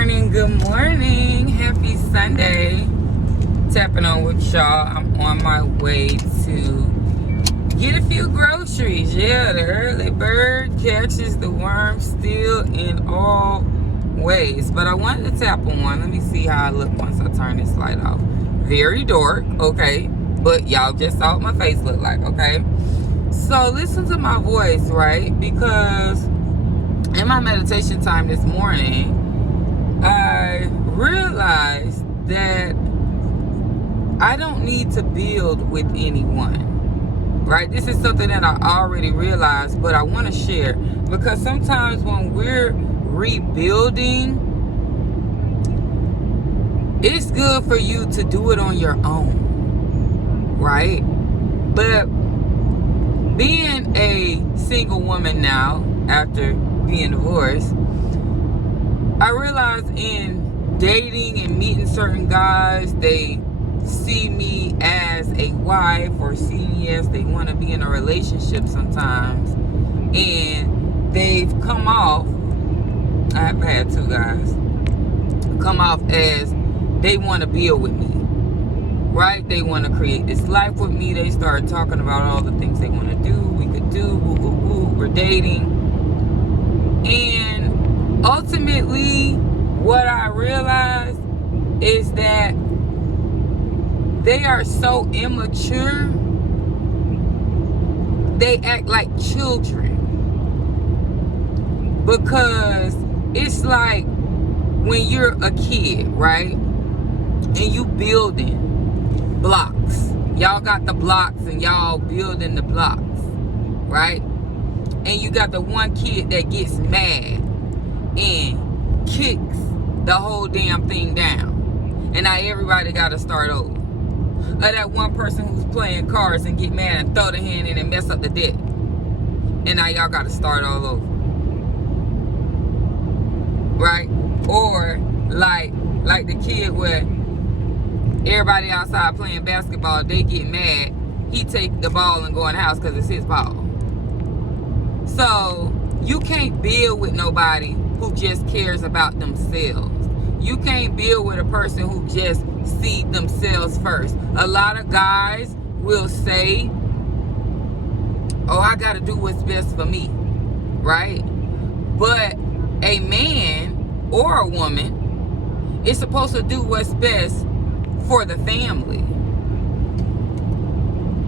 Good morning. Happy Sunday. Tapping on with y'all. I'm on my way to get a few groceries. Yeah, the early bird catches the worm still in all ways. But I wanted to tap on one. Let me see how I look once I turn this light off. Very dark, okay? But y'all just saw what my face look like, okay? So listen to my voice, right? Because in my meditation time this morning, I realized that I don't need to build with anyone, right? This is something that I already realized, but I want to share, because sometimes when we're rebuilding, it's good for you to do it on your own, right? But being a single woman now, after being divorced, I realized in dating and meeting certain guys, they see me as a wife or see me as they want to be in a relationship sometimes. And they've come off, I've had two guys, come off as they want to build with me, right? They want to create this life with me. They start talking about all the things they want to do, we could do, we're dating. And ultimately, what I realized is that they are so immature, they act like children. Because it's like when you're a kid, right? And you building blocks. Y'all got the blocks and y'all building the blocks, right? And you got the one kid that gets mad and kicks the whole damn thing down, and now everybody got to start over. Or that one person who's playing cards and get mad and throw the hand in and mess up the deck, and now y'all got to start all over, right? Or like the kid where everybody outside playing basketball, they get mad, he take the ball and go in the house because it's his ball. So you can't build with nobody who just cares about themselves. You can't build with a person who just sees themselves first. A lot of guys will say, oh, I got to do what's best for me, right? But a man or a woman is supposed to do what's best for the family.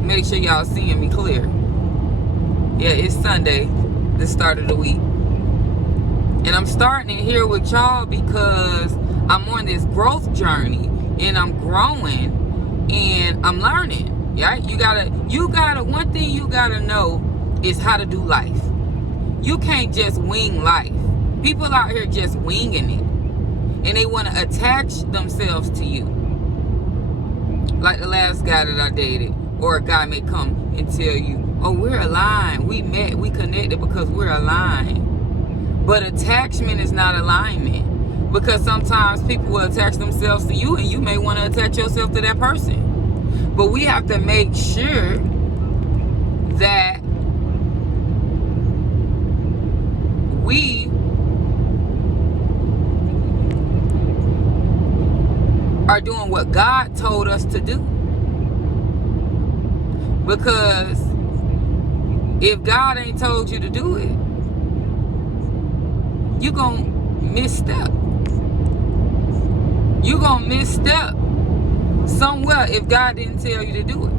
Make sure y'all seeing me clear. Yeah, it's Sunday, the start of the week. And I'm starting it here with y'all because I'm on this growth journey and I'm growing and I'm learning. Yeah, you gotta, one thing you gotta know is how to do life. You can't just wing life. People out here just winging it. And they want to attach themselves to you. Like the last guy that I dated. Or a guy may come and tell you, oh, we're aligned. We met, we connected because we're aligned. But attachment is not alignment. Because sometimes people will attach themselves to you and you may want to attach yourself to that person. But we have to make sure that we are doing what God told us to do. Because if God ain't told you to do it, you're going to misstep. You're going to misstep somewhere if God didn't tell you to do it.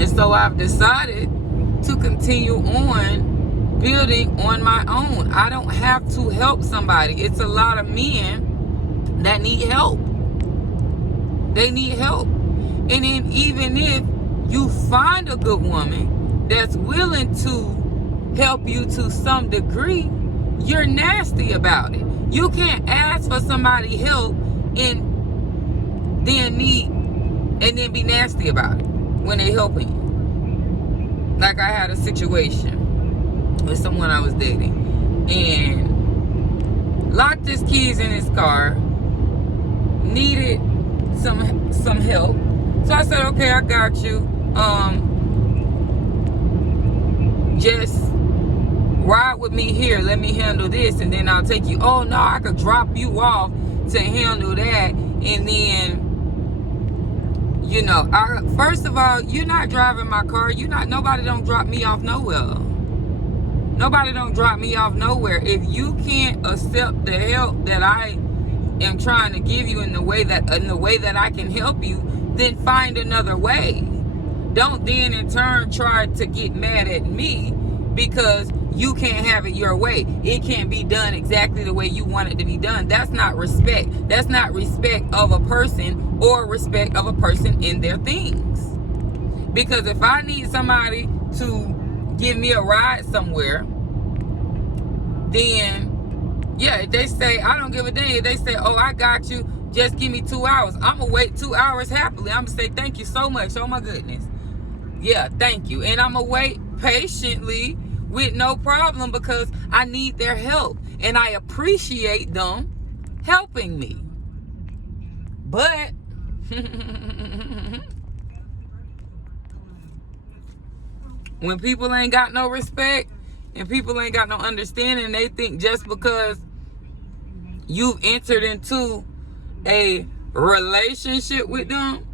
And so I've decided to continue on building on my own. I don't have to help somebody. It's a lot of men that need help. They need help. And then even if you find a good woman that's willing to help you to some degree, you're nasty about it. You can't ask for somebody help and then be nasty about it when they helping you. Like I had a situation with someone I was dating and locked his keys in his car, needed some help. So I said, okay, I got you. Just ride with me here, let me handle this, and then I'll take you. Oh no, I could drop you off to handle that, and then, you know, first of all, you're not driving my car. Nobody don't drop me off nowhere. Nobody don't drop me off nowhere. If you can't accept the help that I am trying to give you in the way that I can help you, then find another way. Don't then in turn try to get mad at me because you can't have it your way. It can't be done exactly the way you want it to be done. That's not respect. That's not respect of a person or respect of a person in their things. Because if I need somebody to give me a ride somewhere, then yeah, they say, I don't give a damn. They say, oh, I got you, just give me 2 hours. I'm gonna wait 2 hours happily. I'm gonna say thank you so much. Oh my goodness. Yeah, thank you. And I'm gonna wait patiently with no problem because I need their help and I appreciate them helping me. But when people ain't got no respect and people ain't got no understanding, they think just because you've entered into a relationship with them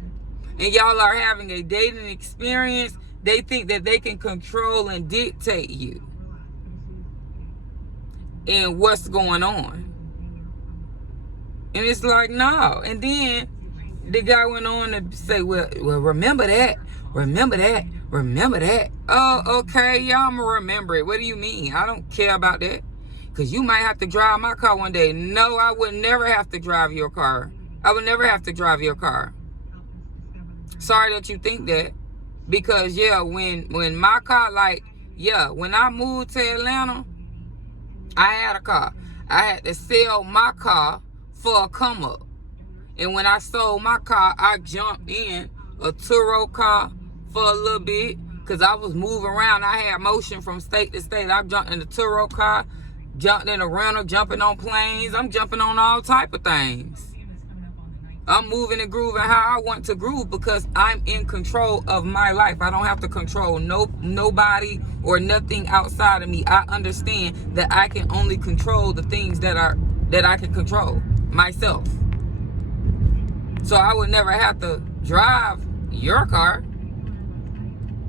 and y'all are having a dating experience, they think that they can control and dictate you and what's going on. And it's like, no. And then the guy went on to say, well, remember that. Oh, okay, yeah, I'm gonna remember it. What do you mean? I don't care about that. Because you might have to drive my car one day. No, I would never have to drive your car. I would never have to drive your car. Sorry that you think that. Because, yeah, when my car, like, yeah, when I moved to Atlanta, I had a car. I had to sell my car for a come up. And when I sold my car, I jumped in a Turo car for a little bit because I was moving around. I had motion from state to state. I jumped in the Turo car, jumped in a rental, jumping on planes. I'm jumping on all type of things. I'm moving and grooving how I want to groove because I'm in control of my life. I don't have to control nobody or nothing outside of me. I understand that I can only control the things that I can control myself. So I would never have to drive your car.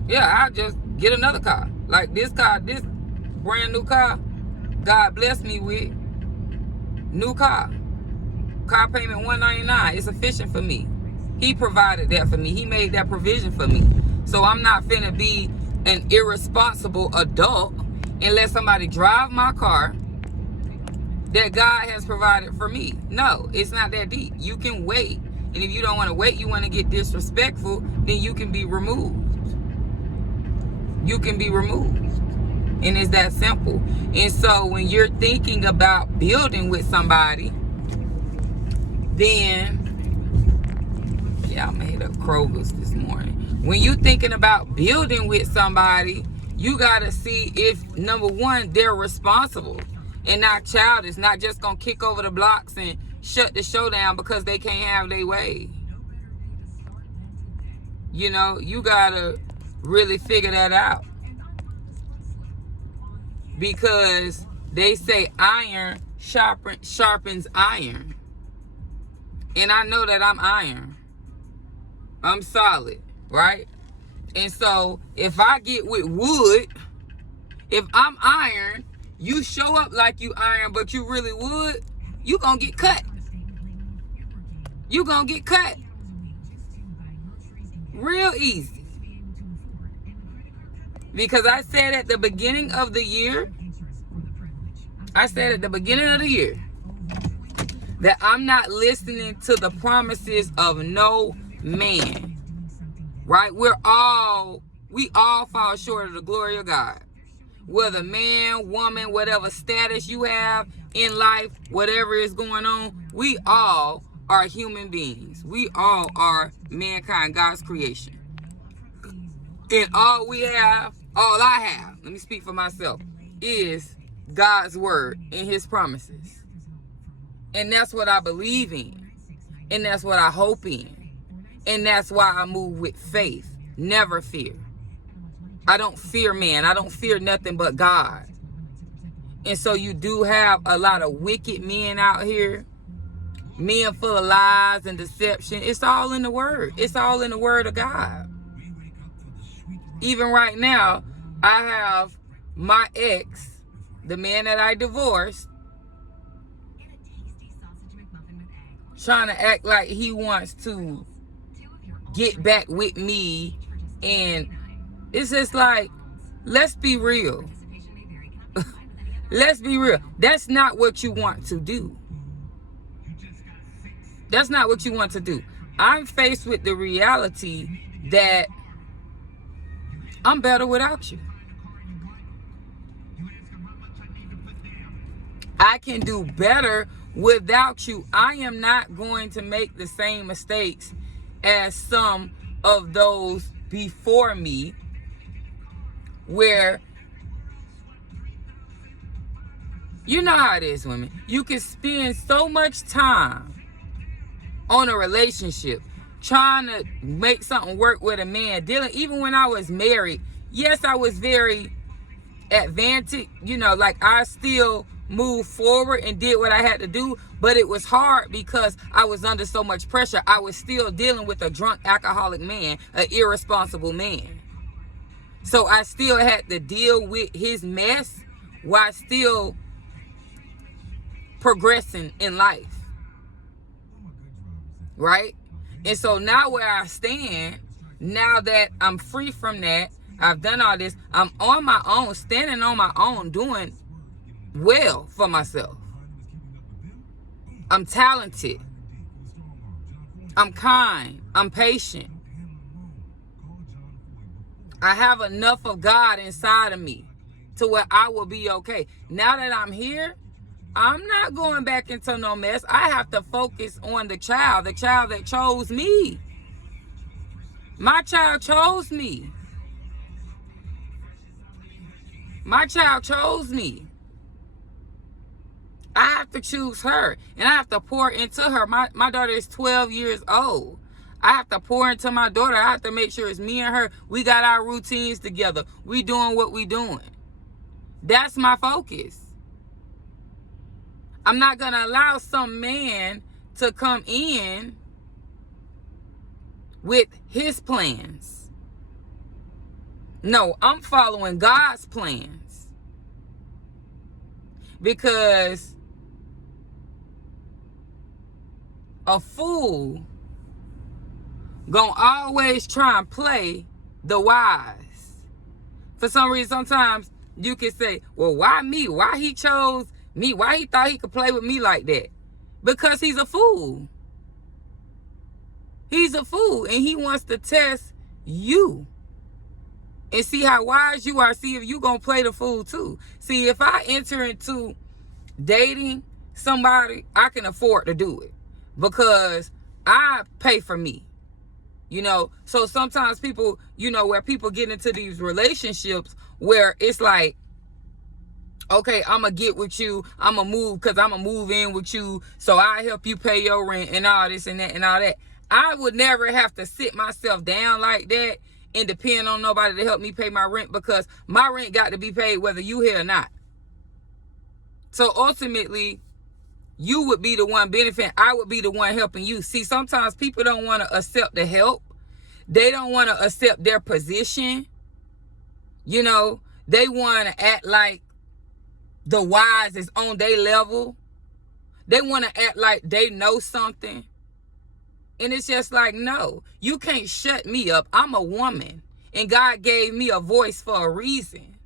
Yeah, I'll just get another car. Like this car, this brand new car, God blessed me with. New car. Car payment $199. It's efficient for me. He provided that for me. He made that provision for me. So I'm not finna be an irresponsible adult and let somebody drive my car that God has provided for me. No, it's not that deep. You can wait. And if you don't want to wait, you want to get disrespectful, then you can be removed. You can be removed. And it's that simple. And so when you're thinking about building with somebody, then, yeah, I made up Kroger's this morning. When you're thinking about building with somebody, you got to see if, number one, they're responsible and not childish, not just going to kick over the blocks and shut the show down because they can't have their way. You know, you got to really figure that out. Because they say iron sharpens iron. And I know that I'm iron. I'm solid, right? And so if I get with wood, if I'm iron, you show up like you iron, but you really wood, you gonna get cut. You gonna get cut. Real easy. Because I said at the beginning of the year, that I'm not listening to the promises of no man. Right? We all fall short of the glory of God. Whether man, woman, whatever status you have in life, whatever is going on, we all are human beings. We all are mankind, God's creation. And all I have, let me speak for myself, is God's word and his promises. And that's what I believe in. And that's what I hope in. And that's why I move with faith. Never fear. I don't fear man. I don't fear nothing but God. And so you do have a lot of wicked men out here. Men full of lies and deception. It's all in the word. It's all in the word of God. Even right now, I have my ex, the man that I divorced, trying to act like he wants to get back with me. And it's just like, let's be real. Let's be real. That's not what you want to do. That's not what you want to do. I'm faced with the reality that I'm better without you. I can do better without you. I am not going to make the same mistakes as some of those before me, where you know how it is, women. You can spend so much time on a relationship, trying to make something work with a man. Even when I was married, yes, I was very advantaged, like I still moved forward and did what I had to do, but it was hard because I was under so much pressure. I was still dealing with a drunk alcoholic man, an irresponsible man. So I still had to deal with his mess while still progressing in life. Right? And so now where I stand, now that I'm free from that, I've done all this, I'm on my own, standing on my own, doing well for myself. I'm talented. I'm kind. I'm patient. I have enough of God inside of me to where I will be okay. Now that I'm here, I'm not going back into no mess. I have to focus on the child that chose me. My child chose me. My child chose me. I have to choose her, and I have to pour into her. My daughter is 12 years old. I have to pour into my daughter. I have to make sure it's me and her. We got our routines together. We doing what we doing. That's my focus. I'm not going to allow some man to come in with his plans. No, I'm following God's plans. Because a fool gonna always try and play the wise. For some reason, sometimes you can say, well, why me? Why he chose me? Why he thought he could play with me like that? Because he's a fool. He's a fool, and he wants to test you and see how wise you are. See if you gonna play the fool too. See, if I enter into dating somebody, I can afford to do it because I pay for me. So sometimes people, where people get into these relationships where it's like, okay, I'm going to get with you. I'm going to move because I'm going to move in with you. So I help you pay your rent and all this and that and all that. I would never have to sit myself down like that and depend on nobody to help me pay my rent, because my rent got to be paid whether you here or not. So ultimately, you would be the one benefiting. I would be the one helping you. See, sometimes people don't want to accept the help. They don't want to accept their position. They want to act like the wise is on their level. They want to act like they know something. And it's just like, no, you can't shut me up. I'm a woman, and God gave me a voice for a reason.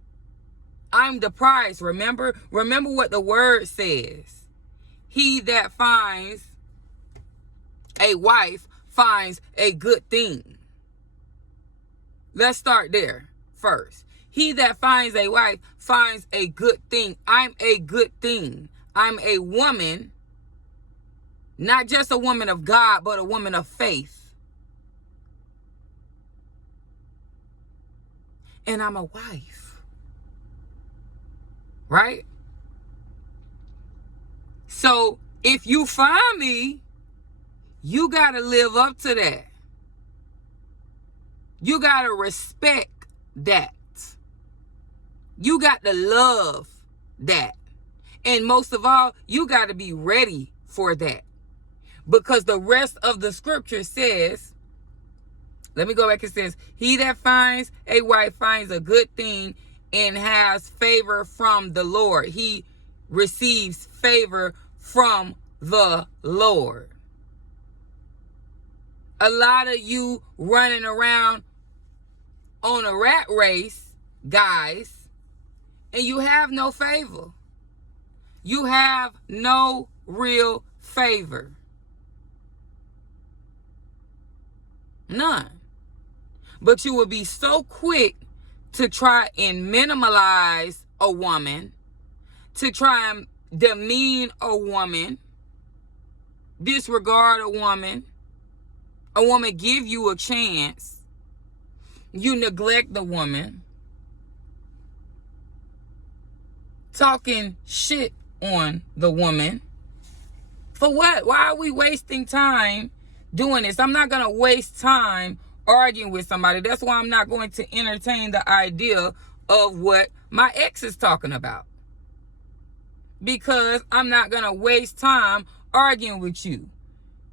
I'm the prize, remember? Remember what the word says. He that finds a wife finds a good thing. Let's start there first. He that finds a wife finds a good thing. I'm a good thing. I'm a woman, not just a woman of God, but a woman of faith. And I'm a wife. Right? So if you find me, you got to live up to that. You got to respect that. You got to love that. And most of all, you got to be ready for that. Because the rest of the scripture says, let me go back. It says, he that finds a wife finds a good thing and has favor from the Lord. He receives favor from the Lord. A lot of you running around on a rat race, guys, and you have no favor. You have no real favor. None. But you will be so quick to try and minimize a woman, to try and demean a woman, disregard a woman give you a chance, you neglect the woman, talking shit on the woman. For what? Why are we wasting time doing this? I'm not going to waste time arguing with somebody. That's why I'm not going to entertain the idea of what my ex is talking about. Because I'm not going to waste time arguing with you.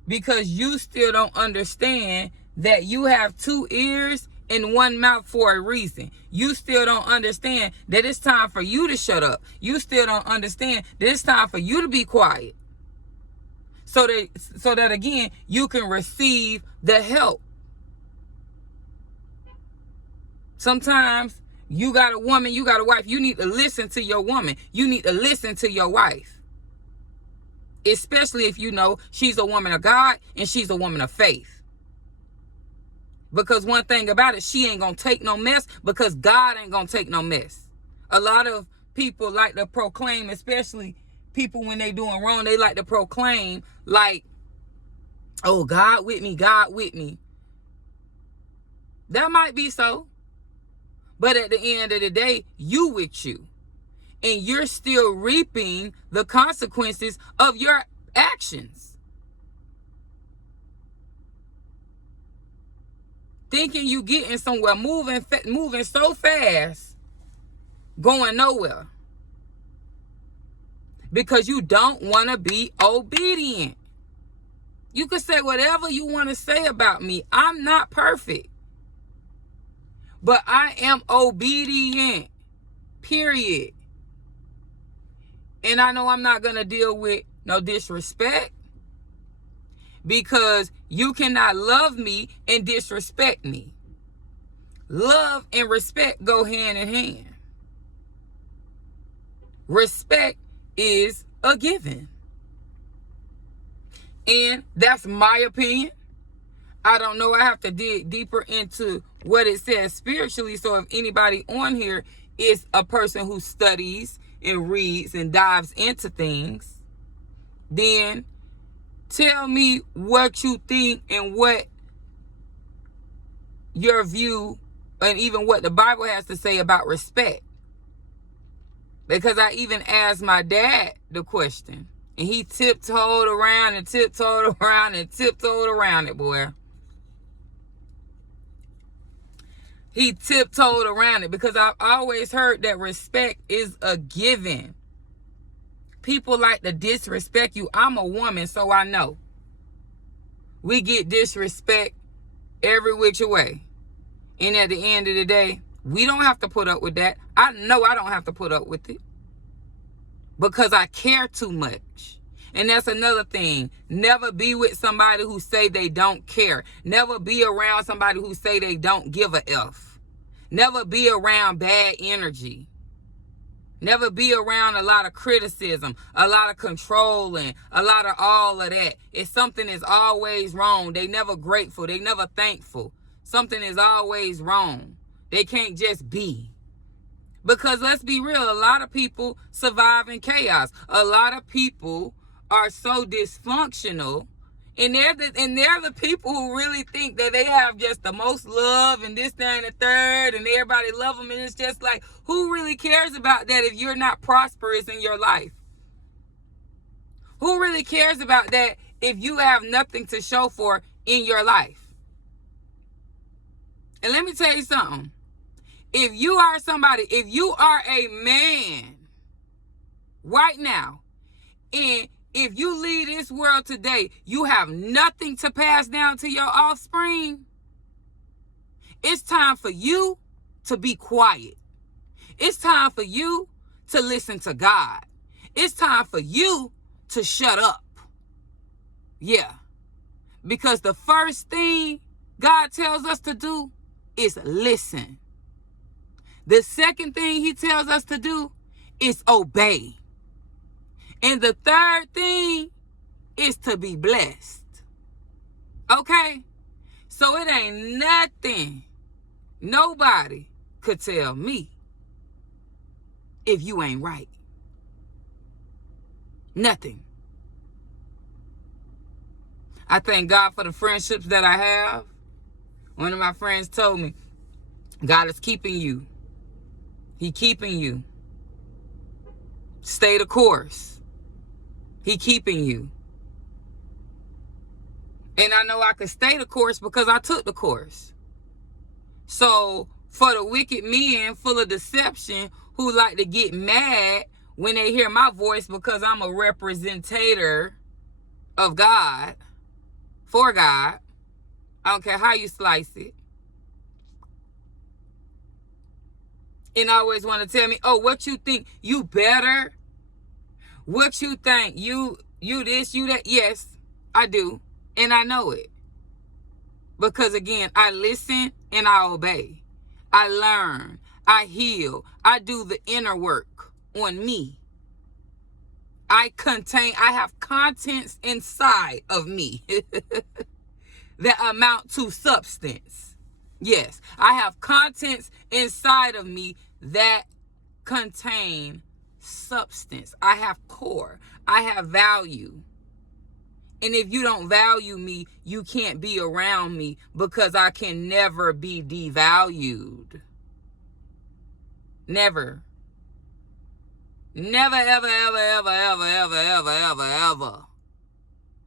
Because you still don't understand that you have 2 ears and 1 mouth for a reason. You still don't understand that it's time for you to shut up. You still don't understand that it's time for you to be quiet. So that again, you can receive the help. Sometimes you got a woman, you got a wife. You need to listen to your woman. You need to listen to your wife. Especially if you know she's a woman of God and she's a woman of faith. Because one thing about it, she ain't going to take no mess because God ain't going to take no mess. A lot of people like to proclaim, especially people when they doing wrong, they like to proclaim like, oh, God with me, God with me. That might be so. But at the end of the day, you with you. And you're still reaping the consequences of your actions. Thinking you getting somewhere, moving so fast, going nowhere. Because you don't want to be obedient. You can say whatever you want to say about me. I'm not perfect. But I am obedient. Period. And I know I'm not going to deal with no disrespect. Because you cannot love me and disrespect me. Love and respect go hand in hand. Respect is a given. And that's my opinion. I don't know. I have to dig deeper into what it says spiritually. So if anybody on here is a person who studies and reads and dives into things, then tell me what you think and what your view and even what the Bible has to say about respect. Because I even asked my dad the question. And he tiptoed around and tiptoed around and tiptoed around it, boy. He tiptoed around it because I've always heard that respect is a given. People like to disrespect you. I'm a woman, so I know. We get disrespect every which way. And at the end of the day, we don't have to put up with that. I know I don't have to put up with it. Because I care too much. And that's another thing. Never be with somebody who say they don't care. Never be around somebody who say they don't give a F. Never be around bad energy. Never be around a lot of criticism, a lot of controlling, a lot of all of that. If something is always wrong, they never grateful, they never thankful. Something is always wrong. They can't just be. Because let's be real, a lot of people survive in chaos. A lot of people are so dysfunctional. And they're the people who really think that they have just the most love and this, that, and the third, and everybody love them. And it's just like, who really cares about that if you're not prosperous in your life? Who really cares about that if you have nothing to show for in your life? And let me tell you something. If you are somebody, if you are a man right now. And if you leave this world today, you have nothing to pass down to your offspring. It's time for you to be quiet. It's time for you to listen to God. It's time for you to shut up. Yeah. Because the first thing God tells us to do is listen. The second thing he tells us to do is obey. And the third thing is to be blessed. Okay? So it ain't nothing nobody could tell me if you ain't right. Nothing. I thank God for the friendships that I have. One of my friends told me, God is keeping you. He keeping you. Stay the course. He keeping you. And I know I could stay the course because I took the course. So for the wicked men full of deception who like to get mad when they hear my voice because I'm a representator of God, for God, I don't care how you slice it, and always want to tell me, oh, what you think, you better? What you think, you this, you that? Yes, I do, and I know it. Because again, I listen and I obey. I learn, I heal, I do the inner work on me. I have contents inside of me that amount to substance. Yes, I have contents inside of me that contain substance. I have core. I have value. And if you don't value me, you can't be around me because I can never be devalued. Never. Never, ever, ever, ever, ever, ever, ever, ever, ever.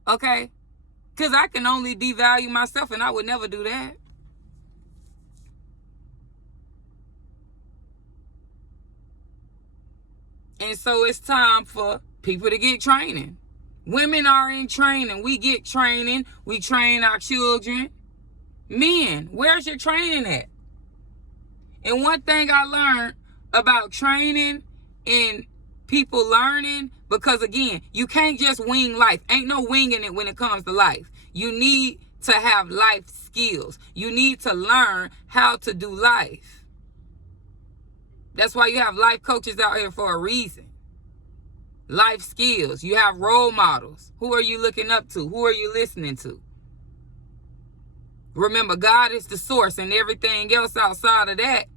Okay? Because I can only devalue myself, and I would never do that. And so it's time for people to get training. Women are in training. We get training. We train our children. Men, where's your training at? And one thing I learned about training and people learning, because again, you can't just wing life. Ain't no winging it when it comes to life. You need to have life skills. You need to learn how to do life. That's why you have life coaches out here for a reason. Life skills. You have role models. Who are you looking up to? Who are you listening to? Remember, God is the source, and everything else outside of that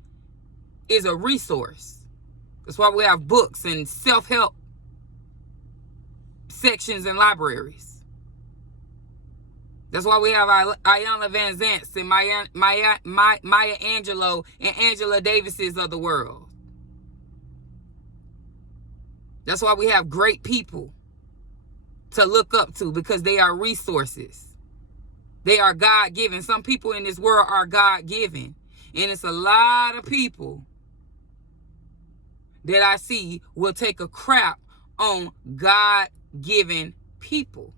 is a resource. That's why we have books and self-help sections and libraries. That's why we have Iyanla Vanzant's and Maya Angelou and Angela Davises of the world. That's why we have great people to look up to, because they are resources. They are God-given. Some people in this world are God-given. And it's a lot of people that I see will take a crap on God-given people.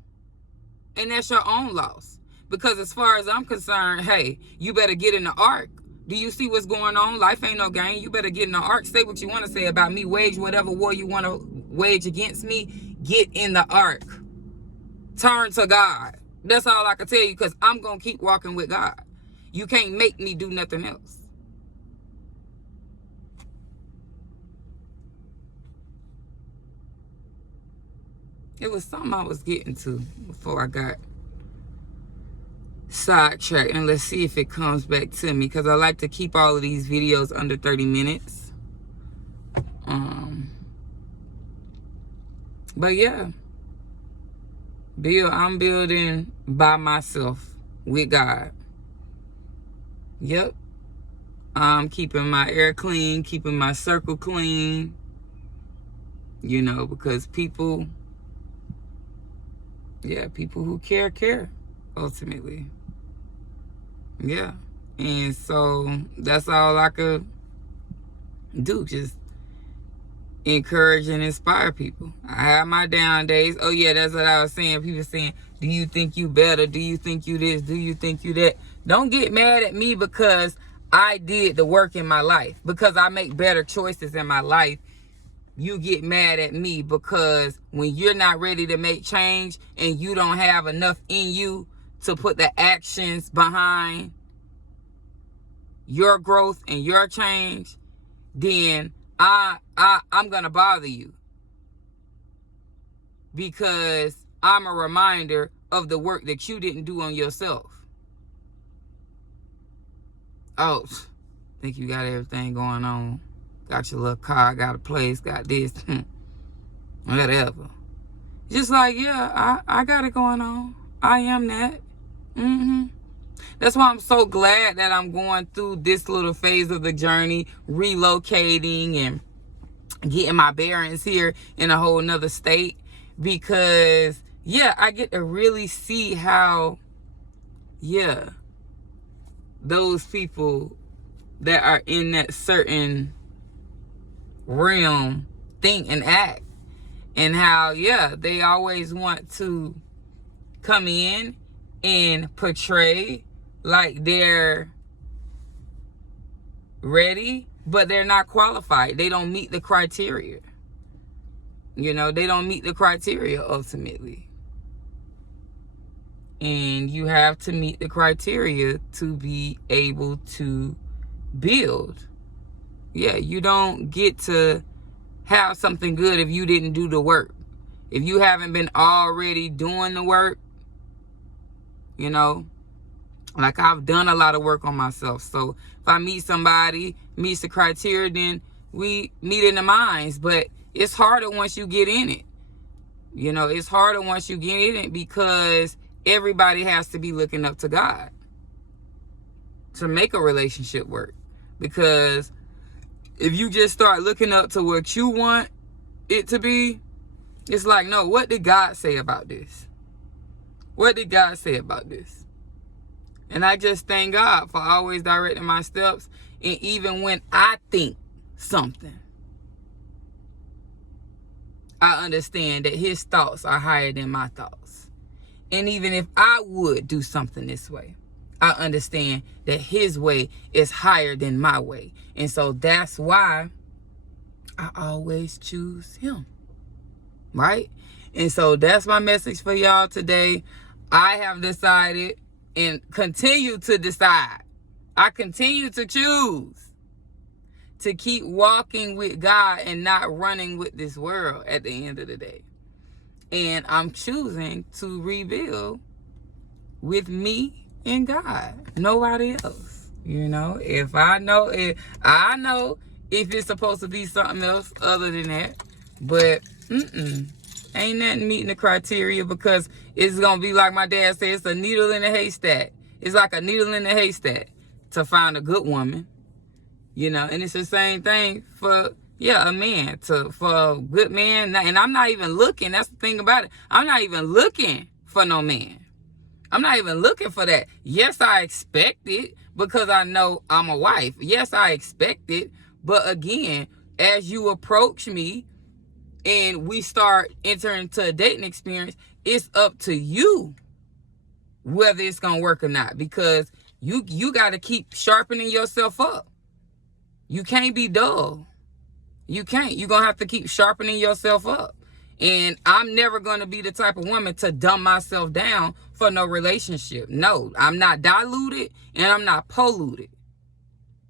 And that's your own loss. Because as far as I'm concerned, hey, you better get in the ark. Do you see what's going on? Life ain't no game. You better get in the ark. Say what you want to say about me. Wage whatever war you want to wage against me. Get in the ark. Turn to God. That's all I can tell you, because I'm going to keep walking with God. You can't make me do nothing else. It was something I was getting to before I got sidetracked. And let's see if it comes back to me, because I like to keep all of these videos under 30 minutes. But yeah. I'm building by myself with God. Yep. I'm keeping my air clean, keeping my circle clean. You know, because people who care, ultimately. Yeah. And so that's all I could do. Just encourage and inspire people. I have my down days. Oh yeah, that's what I was saying. People saying, do you think you better? Do you think you this? Do you think you that? Don't get mad at me because I did the work in my life, because I make better choices in my life. You get mad at me because when you're not ready to make change and you don't have enough in you to put the actions behind your growth and your change, then I'm gonna bother you, because I'm a reminder of the work that you didn't do on yourself. Oh, think you got everything going on. Got your little car, got a place, got this, whatever. Just like, yeah, I got it going on. I am that. That's why I'm so glad that I'm going through this little phase of the journey, relocating and getting my bearings here in a whole nother state. Because, yeah, I get to really see how, yeah, those people that are in that certain realm think and act, and how, yeah, they always want to come in and portray like they're ready, but they're not qualified. They don't meet the criteria. You know, they don't meet the criteria ultimately. And you have to meet the criteria to be able to build. Yeah, you don't get to have something good if you didn't do the work. If you haven't been already doing the work, you know, like I've done a lot of work on myself. So if I meet somebody, meets the criteria, then we meet in the minds. But it's harder once you get in it. You know, it's harder once you get in it, because everybody has to be looking up to God to make a relationship work. Because if you just start looking up to what you want it to be, it's like, no, what did God say about this? What did God say about this? And I just thank God for always directing my steps. And even when I think something, I understand that his thoughts are higher than my thoughts. And even if I would do something this way, I understand that his way is higher than my way. And so that's why I always choose him. Right? And so that's my message for y'all today. I have decided and continue to decide. I continue to choose to keep walking with God and not running with this world at the end of the day. And I'm choosing to rebuild with me and God, nobody else. You know, if I know if it's supposed to be something else other than that, but ain't nothing meeting the criteria, because it's gonna be like my dad said, it's a needle in a haystack. It's like a needle in a haystack to find a good woman, you know. And it's the same thing for a man, for a good man. And I'm not even looking. That's the thing about it. I'm not even looking for no man. I'm not even looking for that. Yes, I expect it because I know I'm a wife. Yes, I expect it. But again, as you approach me and we start entering into a dating experience, it's up to you whether it's going to work or not, because you got to keep sharpening yourself up. You can't be dull. You can't. You're going to have to keep sharpening yourself up. And I'm never going to be the type of woman to dumb myself down for no relationship. No, I'm not diluted and I'm not polluted.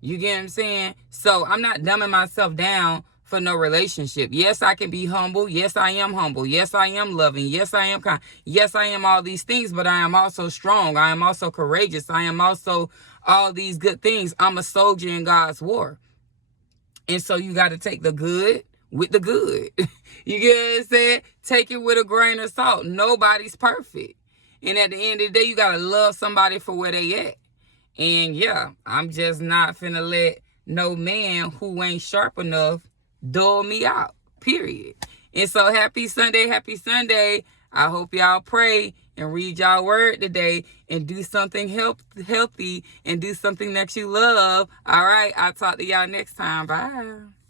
You get what I'm saying? So I'm not dumbing myself down for no relationship. Yes, I can be humble. Yes, I am humble. Yes, I am loving. Yes, I am kind. Yes, I am all these things, but I am also strong. I am also courageous. I am also all these good things. I'm a soldier in God's war. And so you got to take the good with the good. You get what I'm saying? Take it with a grain of salt. Nobody's perfect. And at the end of the day, you got to love somebody for where they at. And yeah, I'm just not finna let no man who ain't sharp enough dull me out, period. And so happy Sunday, happy Sunday. I hope y'all pray and read y'all word today and do something healthy and do something that you love. All right, I'll talk to y'all next time. Bye.